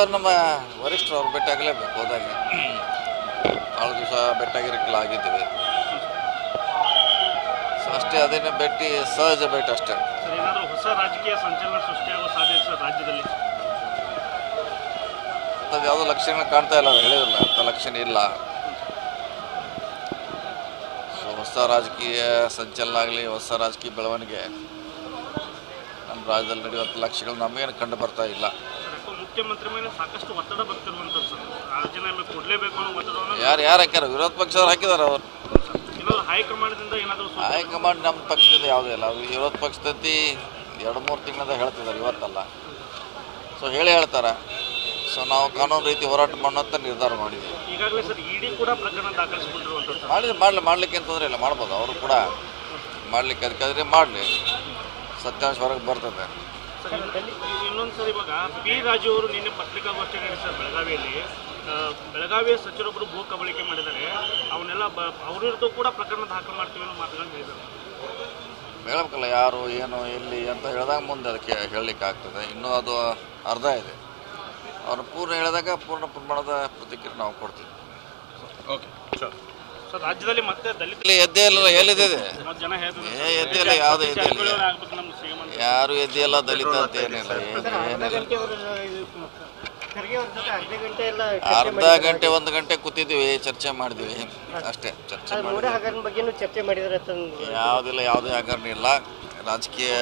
ಅವ್ರು ನಮ್ಮ ವರಿಷ್ಠರು ಅವ್ರು ಭೇಟಿಯಾಗಲೇಬೇಕು. ಹೋದಾಗ ಭಾಳ ದಿವಸ ಭೇಟಿಯಾಗಿರಕ್ಕೆಲ್ಲ ಆಗಿದ್ದೀವಿ. ಸೊ ಅಷ್ಟೇ, ಅದೇನೇ ಭೇಟಿ ಸಹಜ ಭೇಟಿ ಅಷ್ಟೇ. ಏನಾದರೂ ಹೊಸ ರಾಜಕೀಯ ಸಂಚಲನ ಸೃಷ್ಟಿಯಾಗುವ ಸಾಧ್ಯತೆ ಸರ್ ರಾಜ್ಯದಲ್ಲಿ? ಅದು ಯಾವುದೋ ಲಕ್ಷಣ ಕಾಣ್ತಾ ಇಲ್ಲ, ಅದು ಹೇಳಿರಲ್ಲ ಅಂಥ ಲಕ್ಷಣ ಇಲ್ಲ. ಸೊ ಹೊಸ ರಾಜಕೀಯ ಸಂಚಲನ ಆಗಲಿ, ಹೊಸ ರಾಜಕೀಯ ಬೆಳವಣಿಗೆ ನಮ್ಮ ರಾಜ್ಯದಲ್ಲಿ ನಡೆಯುವಂಥ ಲಕ್ಷ್ಯಗಳು ನಮಗೇನು ಕಂಡು ಬರ್ತಾ ಇಲ್ಲ. ಮುಖ್ಯಮಂತ್ರಿ ಮೇಲೆ ಸಾಕಷ್ಟು ಒತ್ತಡ ಬರ್ತಿರುವಂಥದ್ದು ಸರ್, ರಾಜೀನಾಮೆ ಕೊಡಲೇಬೇಕು ಅನ್ನೋ ಒತ್ತಡವನ್ನು ಯಾರು ಹಾಕ್ಯಾರ? ವಿರೋಧ ಪಕ್ಷದವ್ರು ಹಾಕಿದಾರೆ. ಅವ್ರು ಏನಾದರೂ ಹೈಕಮಾಂಡ್ದಿಂದ ಏನಾದರೂ ಹೈಕಮಾಂಡ್ ನಮ್ಮ ಪಕ್ಷದಿಂದ ಯಾವುದೇ ಇಲ್ಲ. ಅವ್ರು ವಿರೋಧ ಪಕ್ಷದಲ್ಲಿ 2-3 ತಿಂಗಳಿಂದ ಹೇಳ್ತಿದ್ದಾರೆ, ಇವತ್ತಲ್ಲ. ಸೊ ಹೇಳ್ತಾರೆ. ಸೊ ನಾವು ಕಾನೂನು ರೀತಿ ಹೋರಾಟ ಮಾಡೋಂಥ ನಿರ್ಧಾರ ಮಾಡಿದ್ದೀವಿ. ಈಗಾಗಲೇ ಸರ್ ಇಡಿ ಕೂಡ ಪ್ರಕರಣ ದಾಖಲಿಸಿಕೊಂಡಿರುವಂಥದ್ದು. ಮಾಡಲಿಕ್ಕೆ ಅಂತ ತೊಂದರೆ ಇಲ್ಲ, ಮಾಡ್ಬೋದು. ಅವರು ಕೂಡ ಮಾಡಲಿಕ್ಕೆ ಅದಕ್ಕಾದ್ರೆ ಮಾಡಲಿ, ಸತ್ಯಾಂಶ ಹೊರಗೆ ಬರ್ತದೆ. ಇನ್ನೊಂದು ಸರ್, ಇವಾಗ ಪಿ ರಾಜು ಅವರು ನಿನ್ನೆ ಪತ್ರಿಕಾಗೋಷ್ಠಿ ನಡೆಸಿದ್ದಾರೆ ಬೆಳಗಾವಿಯಲ್ಲಿ. ಬೆಳಗಾವಿಯ ಸಚಿವರೊಬ್ಬರು ಭೂ ಕಬಳಿಕೆ ಮಾಡಿದ್ದಾರೆ, ಅವನ್ನೆಲ್ಲ ಅವ್ರ ವಿರುದ್ಧ ಕೂಡ ಪ್ರಕರಣ ದಾಖಲು ಮಾಡ್ತೀವಿ ಅನ್ನೋ ಮಾತುಗಳನ್ನು ಹೇಳಿದ್ದಾರೆ. ಹೇಳಬೇಕಲ್ಲ ಯಾರು ಏನು ಎಲ್ಲಿ ಅಂತ ಹೇಳಿದಾಗ ಮುಂದೆ ಅದಕ್ಕೆ ಹೇಳಲಿಕ್ಕೆ ಆಗ್ತದೆ. ಇನ್ನೂ ಅದು ಅರ್ಧ ಇದೆ. ಅವ್ರನ್ನ ಪೂರ್ಣ ಹೇಳಿದಾಗ ಪೂರ್ಣ ಪ್ರಮಾಣದ ಪ್ರತಿಕ್ರಿಯೆ ನಾವು ಕೊಡ್ತೀವಿ. Okay sir. ಸರ್ ರಾಜ್ಯದಲ್ಲಿ ಮತ್ತೆ ದಲಿತ ಎದ್ದೇ ಇಲ್ಲ, ಎಲ್ಲಿದೆ ಜನ ಹೇಳ್ತಾರೆ ಎದ್ದಿಲ್ಲ, ಯಾವುದೇ ಎದ್ದಿಲ್ಲ, ಯಾರು ಎದ್ದಿಲ್ಲ, ದಲಿತ ಅಂತ ಏನಿಲ್ಲ. ಅರ್ಧ ಗಂಟೆ 1 ಗಂಟೆ ಕೂತಿದ್ವಿ, ಚರ್ಚೆ ಮಾಡಿದ್ವಿ ಅಷ್ಟೇ. ಚರ್ಚೆ ಯಾವುದಿಲ್ಲ, ಯಾವುದೇ ಹಗರಣ ಇಲ್ಲ. ರಾಜಕೀಯ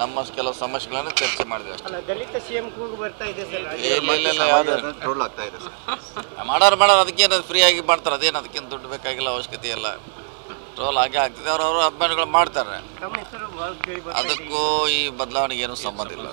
ನಮ್ಮ ಕೆಲವು ಸಮಸ್ಯೆಗಳನ್ನು ಚರ್ಚೆ ಮಾಡಿದ್ವಿ ಅಷ್ಟೇ. ಇಲ್ಲ, ಯಾವ್ದು ಮಾಡೋರು ಅದಕ್ಕೇನು ಫ್ರೀ ಆಗಿ ಮಾಡ್ತಾರೆ, ಅದೇನು ಅದಕ್ಕೇನು ದುಡ್ಡು ಬೇಕಾಗಿಲ್ಲ, ಅವಶ್ಯಕತೆ ಇಲ್ಲ. ಟ್ರೋಲ್ ಹಾಗೆ ಆಗ್ತದೆ, ಅವ್ರವ್ರ ಅಭಿಮಾನಿಗಳು ಮಾಡ್ತಾರೆ. ಅದಕ್ಕೂ ಈ ಬದಲಾವಣೆಗೆ ಏನೂ ಸಂಬಂಧ ಇಲ್ಲ.